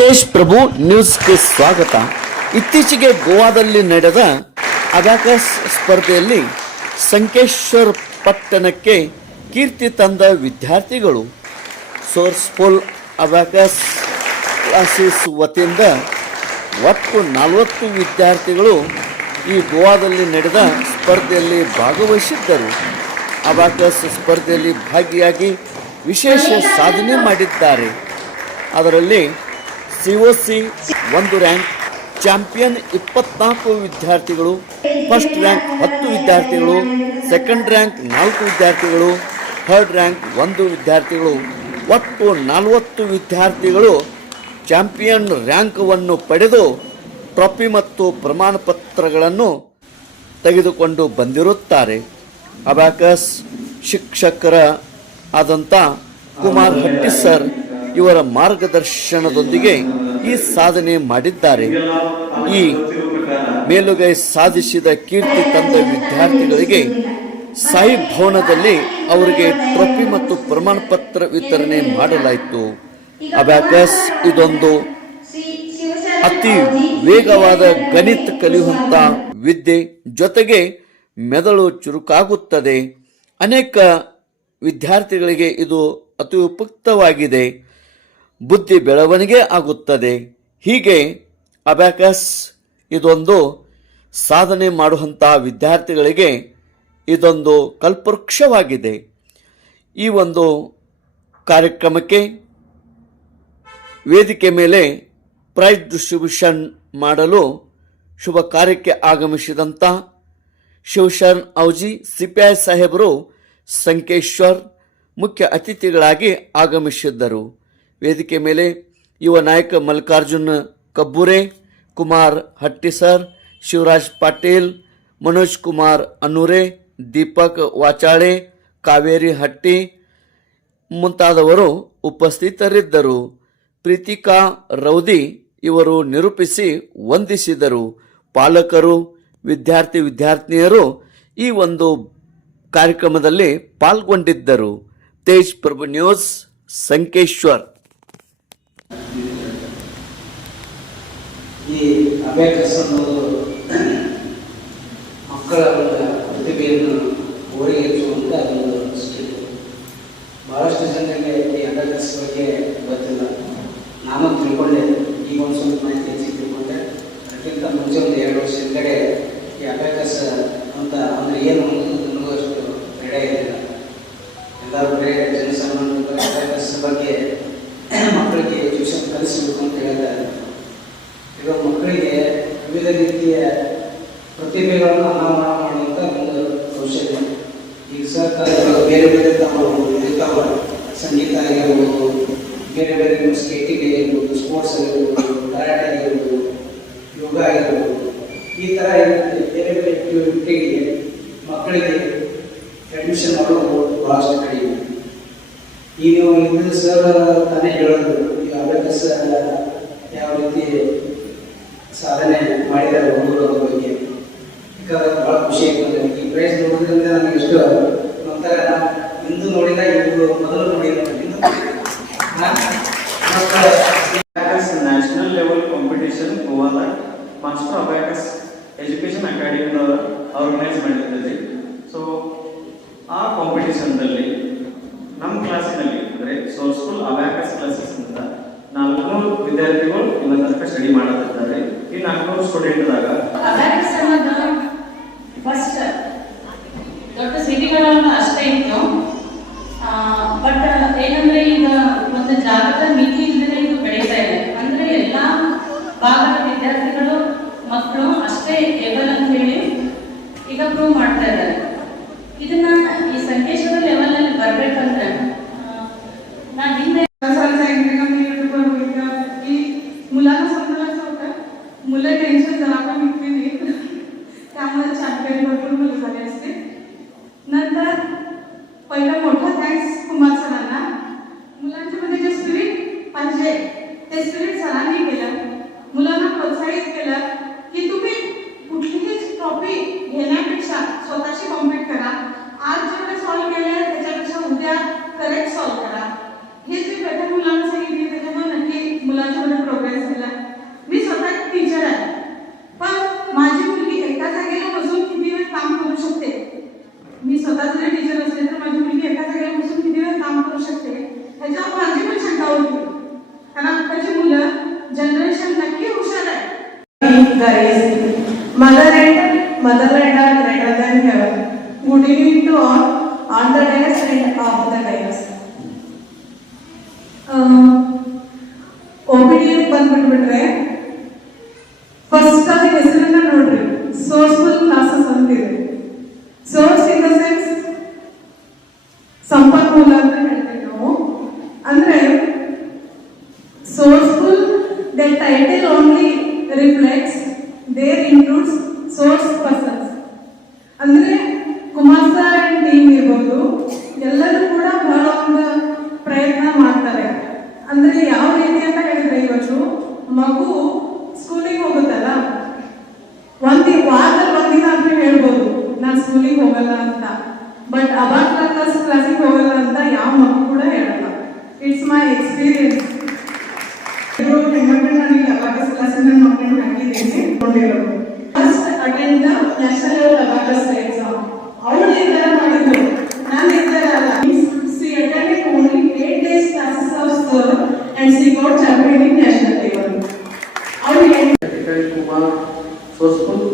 ತೇಜ್ ಪ್ರಭು ನ್ಯೂಸ್ಗೆ ಸ್ವಾಗತ. ಇತ್ತೀಚೆಗೆ ಗೋವಾದಲ್ಲಿ ನಡೆದ ಅಬಾಕಸ್ ಸ್ಪರ್ಧೆಯಲ್ಲಿ ಸಂಕೇಶ್ವರ್ ಪಟ್ಟಣಕ್ಕೆ ಕೀರ್ತಿ ತಂದ ವಿದ್ಯಾರ್ಥಿಗಳು. ಸೋರ್ಸ್ಫುಲ್ ಅಬಾಕಸ್ ಕ್ಲಾಸಸ್ ವತಿಯಿಂದ ಒಟ್ಟು ನಲವತ್ತು ವಿದ್ಯಾರ್ಥಿಗಳು ಈ ಗೋವಾದಲ್ಲಿ ನಡೆದ ಸ್ಪರ್ಧೆಯಲ್ಲಿ ಭಾಗವಹಿಸಿದ್ದರು. ಅಬಾಕಸ್ ಸ್ಪರ್ಧೆಯಲ್ಲಿ ಭಾಗಿಯಾಗಿ ವಿಶೇಷ ಸಾಧನೆ ಮಾಡಿದ್ದಾರೆ. ಅದರಲ್ಲಿ ಸಿ ಒ ಸಿ ಒಂದು ರ್ಯಾಂಕ್ ಚಾಂಪಿಯನ್ ಇಪ್ಪತ್ನಾಲ್ಕು ವಿದ್ಯಾರ್ಥಿಗಳು ಫಸ್ಟ್ ರ್ಯಾಂಕ್ ಹತ್ತು ವಿದ್ಯಾರ್ಥಿಗಳು ಸೆಕೆಂಡ್ ರ್ಯಾಂಕ್ ನಾಲ್ಕು ವಿದ್ಯಾರ್ಥಿಗಳು ಥರ್ಡ್ ರ್ಯಾಂಕ್ ಒಂದು ವಿದ್ಯಾರ್ಥಿಗಳು. ಒಟ್ಟು ನಲವತ್ತು ವಿದ್ಯಾರ್ಥಿಗಳು ಚಾಂಪಿಯನ್ ರ್ಯಾಂಕ್ವನ್ನು ಪಡೆದು ಟ್ರೋಫಿ ಮತ್ತು ಪ್ರಮಾಣ ಪತ್ರಗಳನ್ನು ತೆಗೆದುಕೊಂಡು ಬಂದಿರುತ್ತಾರೆ. ಅಬಾಕಸ್ ಶಿಕ್ಷಕರ ಆದಂಥ ಕುಮಾರ್ ಹಟ್ಟಿ ಸರ್ ಇವರ ಮಾರ್ಗದರ್ಶನದೊಂದಿಗೆ ಈ ಸಾಧನೆ ಮಾಡಿದ್ದಾರೆ. ಈ ಮೇಲುಗೈ ಸಾಧಿಸಿದ ಕೀರ್ತಿ ತಂದ ವಿದ್ಯಾರ್ಥಿಗಳಿಗೆ ಸಾಯಿ ಭವನದಲ್ಲಿ ಅವರಿಗೆ ಟ್ರೋಫಿ ಮತ್ತು ಪ್ರಮಾಣ ಪತ್ರ ವಿತರಣೆ ಮಾಡಲಾಯಿತು. ಅಬ್ಯಾಕಸ್, ಇದೊಂದು ಅತಿ ವೇಗವಾದ ಗಣಿತ ಕಲಿಯುವಂತ ವಿದ್ಯೆ. ಜೊತೆಗೆ ಮೆದಳು ಚುರುಕಾಗುತ್ತದೆ. ಅನೇಕ ವಿದ್ಯಾರ್ಥಿಗಳಿಗೆ ಇದು ಅತಿ ಉಪಯುಕ್ತವಾಗಿದೆ. ಬುದ್ಧಿ ಬೆಳವಣಿಗೆ ಆಗುತ್ತದೆ. ಹೀಗೆ ಅಬ್ಯಾಕಸ್ ಇದೊಂದು ಸಾಧನೆ ಮಾಡುವಂತಹ ವಿದ್ಯಾರ್ಥಿಗಳಿಗೆ ಇದೊಂದು ಕಲ್ಪವೃಕ್ಷವಾಗಿದೆ. ಈ ಒಂದು ಕಾರ್ಯಕ್ರಮಕ್ಕೆ ವೇದಿಕೆ ಮೇಲೆ ಪ್ರೈಸ್ ಡಿಸ್ಟ್ರಿಬ್ಯೂಷನ್ ಮಾಡಲು ಶುಭ ಕಾರ್ಯಕ್ಕೆ ಆಗಮಿಸಿದಂಥ ಶಿವಶರಣ್ ಔಜಿ, ಸಿಪಿಐ ಸಾಹೇಬರು ಸಂಕೇಶ್ವರ್ ಮುಖ್ಯ ಅತಿಥಿಗಳಾಗಿ ಆಗಮಿಸಿದ್ದರು. ವೇದಿಕೆ ಮೇಲೆ ಯುವ ನಾಯಕ ಮಲ್ಲಿಕಾರ್ಜುನ್ ಕಬ್ಬುರೆ, ಕುಮಾರ್ ಹಟ್ಟಿ ಸರ್ ಶಿವರಾಜ್ ಪಾಟೀಲ್, ಮನೋಜ್ ಕುಮಾರ್ ಅನೂರೆ ದೀಪಕ್ ವಾಚಾಳೆ, ಕಾವೇರಿ ಹಟ್ಟಿ ಮುಂತಾದವರು ಉಪಸ್ಥಿತರಿದ್ದರು. ಪ್ರೀತಿಕಾ ರೌದಿ ಇವರು ನಿರೂಪಿಸಿ ವಂದಿಸಿದರು. ಪಾಲಕರು, ವಿದ್ಯಾರ್ಥಿ ವಿದ್ಯಾರ್ಥಿನಿಯರು ಈ ಒಂದು ಕಾರ್ಯಕ್ರಮದಲ್ಲಿ ಪಾಲ್ಗೊಂಡಿದ್ದರು. ತೇಜ್ ಪ್ರಭು ನ್ಯೂಸ್, ಸಂಕೇಶ್ವರ್. ಈ ಅಬ್ಯಾಕಸ್ ಅನ್ನೋದು ಮಕ್ಕಳ ಪ್ರತಿಭೆಯನ್ನು ಓರಿಗೆಚ್ಚುವಂಥ ಒಂದು ಸ್ಕಿಲ್ ಬಹಳಷ್ಟು ಜನರಿಗೆ ಈ ಅಬ್ಯಾಕಸ್ ಬಗ್ಗೆ ಗೊತ್ತಿಲ್ಲ. ನಾನು ತಿಳ್ಕೊಂಡೆ. ಈಗ ಒಂದು ಸ್ವಲ್ಪ ಮಾಹಿತಿ ಹೆಚ್ಚಿಗೆ ತಿಳ್ಕೊಂಡೆ. ಅದಕ್ಕಿಂತ ಮುಂಚೆ ಒಂದು ಎರಡು ವರ್ಷ ಕಡೆ ಈ ಅಬ್ಯಾಕಸ್ ಅಂತ ಅಂದರೆ ಏನು ನನಗೂ ಅಷ್ಟು ಐಡಿಯಾ ಇರಲಿಲ್ಲ. ಎಲ್ಲರೂ ಬೇರೆ ಜನಸಾಮಾನ್ಯರು ಬಗ್ಗೆ ಮಕ್ಕಳಿಗೆ ಟ್ಯೂಷನ್ ಕಲಿಸಬೇಕು ಅಂತ ಹೇಳ್ತಾರೆ ಈಗ ಮಕ್ಕಳಿಗೆ ವಿವಿಧ ರೀತಿಯ ಪ್ರತಿಭೆಗಳನ್ನು ಅನಾವರಣ ಮಾಡುವಂಥ ಒಂದು ಕೌಶಲ್ಯ ಈಗ ಸರ್ಕಾರಗಳು ಬೇರೆ ಬೇರೆ ಇರ್ತಾವ ಸಂಗೀತ ಆಗಿರ್ಬೋದು, ಬೇರೆ ಬೇರೆ ಸ್ಕೇಟಿಂಗ್ ಆಗಿರ್ಬೋದು ಸ್ಪೋರ್ಟ್ಸ್ ಆಗಿರ್ಬೋದು ಕರಾಟೆ ಆಗಿರ್ಬೋದು, ಯೋಗ ಆಗಿರ್ಬೋದು. ಈ ಥರ ಬೇರೆ ಬೇರೆ ಆಕ್ಟಿವಿಟಿಗೆ ಮಕ್ಕಳಿಗೆ ಅಡ್ಮಿಷನ್ ಮಾಡೋದು ಭಾಳಷ್ಟು ಕಡಿಮೆ. ಈಗ ಇದು ಸರ್ ತಾನೇ ಹೇಳೋದು ಈಗ ಅಭ್ಯಾಸ ಯಾವ ರೀತಿ ಸಾಧನೆ ಮಾಡಿದ್ದಾರೆ ಹುಡುಗರು ಬಗ್ಗೆ. ಭಾಳ ಖುಷಿ ಆಗ್ತದೆ. ಈ ಪ್ರೈಸ್ ನೋಡೋದ್ರಿಂದ ನನಗೆ ಒಂಥರ ನಾವು ಇಂದು ನೋಡಿದ ಇದು ಮೊದಲು ನೋಡಿದ ಇಂದು ನ್ಯಾಷನಲ್ ಲೆವೆಲ್ ಕಾಂಪಿಟೇಷನ್ ಗೋವಾದ ಮಾಸ್ಟರ್ ಅಬ್ಯಾಕಸ್ ಎಜುಕೇಷನ್ ಅಕಾಡೆಮಿನವರು ಆರ್ಗನೈಸ್ ಮಾಡಿರ್ತದೆ ಸೊ ಆ ಕಾಂಪಿಟೇಷನ್ದಲ್ಲಿ ನಮ್ಮ ಕ್ಲಾಸಿನಲ್ಲಿ ಅಂದರೆ ಸೋರ್ಸ್ಫುಲ್ ಅಬ್ಯಾಕಸ್ ಕ್ಲಾಸಸ್ ಅಂತ ನಾಲ್ಕುನೂರು ವಿದ್ಯಾರ್ಥಿಗಳು ಇವತ್ತು ತನಕ ಸ್ಟಡಿ ಮಾಡುತ್ತಿದ್ದಾರೆ ಈ ನಾಲ್ಕುನೂರು ಸ್ಟೂಡೆಂಟ್ದಾಗ ಅಷ್ಟೇ ಲೆವೆಲ್ ಅಂತ ಹೇಳಿ ಈಗ ಪ್ರೂವ್ ಮಾಡ್ತಾ ಇದ್ದಾರೆ ಇದನ್ನ ಈ ಸಂಕೇಶ್ವರ ಲೆವೆಲ್ ನಲ್ಲಿ ಬರ್ಬೇಕಂದ್ರೆ ನಾನು ಹಿಂದೆ सरचा इंग्रजी युट्यूबवर बघितलं की मुलांना समजायचं होतं मुलं टेन्शन जरा पण इतके नाहीत त्यामुळे चॅम्पियन भरपूर मुलं झाले असते नंतर पहिलं मोठं थँक्स कुमार सरांना मुलांच्यामध्ये जे स्पिरिट पाहिजे ते स्पिरिट सरांनी केलं मुलांना प्रोत्साहित केलं स्वतःच जरी टीचर असले तर माझी मुलगी एका जागेला बसून किती वेळ काम करू शकते ह्याच्यावर माझी पण शंका होती कारण आत्ताची मुलं जनरेशन नक्की हुशार आहे mother and mother and are greater than heaven good evening to all on the dais and off the dais only reflects, there includes source persons. ಅಂದ್ರೆ ಕುಮಾರ್ ಸರ್ ಅಂಡ್ ಟೀಮ್ ಇರ್ಬೋದು, ಎಲ್ಲರೂ ಕೂಡ ಬಹಳ ಒಂದು ಪ್ರಯತ್ನ ಮಾಡ್ತಾರೆ. ಅಂದ್ರೆ ಯಾವ ರೀತಿ ಅಂತ ಹೇಳಿದ್ರೆ ಇವತ್ತು ಮಗು ಸ್ಕೂಲಿಗೆ ಹೋಗುತ್ತಲ್ಲ? ಒಂದಿ ವಾರದಲ್ಲಿ ಒಂದಿನ ಅಂತ ಹೇಳ್ಬೋದು, ನಾನು ಸ್ಕೂಲಿಗೆ ಹೋಗಲ್ಲ ಅಂತ. ಬಟ್ ಅಬಾಕ್ ಕ್ಲಾಸ್ ಕ್ಲಾಸಿಗೆ ಹೋಗಲ್ಲ ಅಂತ ಯಾವ ಮಗು ಕೂಡ ಹೇಳಲ್ಲ. It's my experience got champion